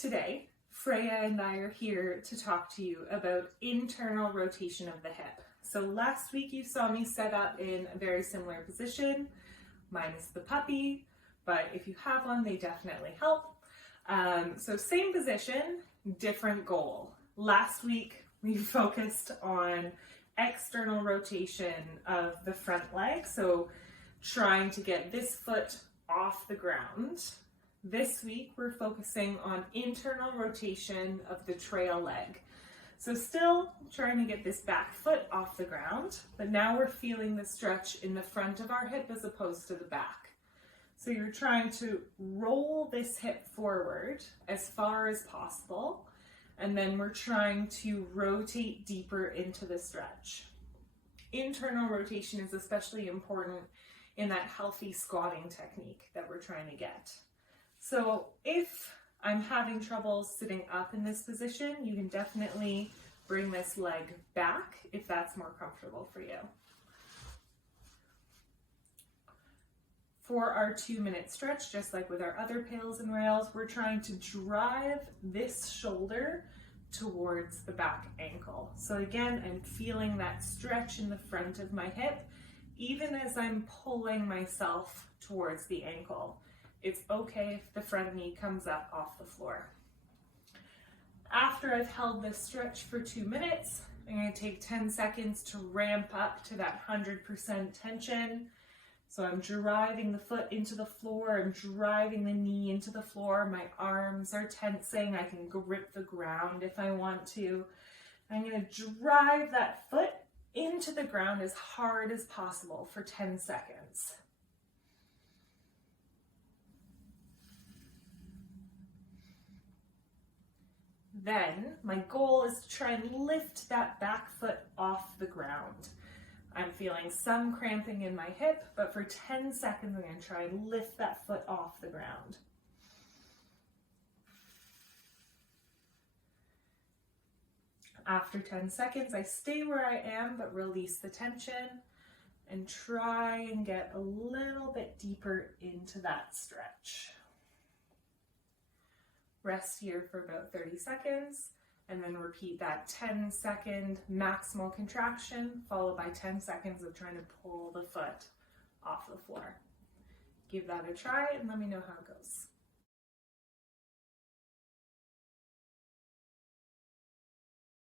Today, Freya and I are here to talk to you about internal rotation of the hip. So last week you saw me set up in a very similar position, minus the puppy, but if you have one, they definitely help. So same position, different goal. Last week we focused on external rotation of the front leg, so trying to get this foot off the ground. This week we're focusing on internal rotation of the trail leg. So still trying to get this back foot off the ground, but now we're feeling the stretch in the front of our hip as opposed to the back. So you're trying to roll this hip forward as far as possible, and then we're trying to rotate deeper into the stretch. Internal rotation is especially important in that healthy squatting technique that we're trying to get. So if I'm having trouble sitting up in this position, you can definitely bring this leg back if that's more comfortable for you. For our 2-minute stretch, just like with our other PAILs and rails, we're trying to drive this shoulder towards the back ankle. So again, I'm feeling that stretch in the front of my hip, even as I'm pulling myself towards the ankle. It's okay if the front knee comes up off the floor. After I've held this stretch for 2 minutes, I'm going to take 10 seconds to ramp up to that 100% tension. So I'm driving the foot into the floor, I'm driving the knee into the floor, my arms are tensing, I can grip the ground if I want to. I'm going to drive that foot into the ground as hard as possible for 10 seconds. Then my goal is to try and lift that back foot off the ground. I'm feeling some cramping in my hip, but for 10 seconds I'm going to try and lift that foot off the ground. After 10 seconds, I stay where I am, but release the tension and try and get a little bit deeper into that stretch. Rest here for about 30 seconds, and then repeat that 10-second maximal contraction, followed by 10 seconds of trying to pull the foot off the floor. Give that a try and let me know how it goes.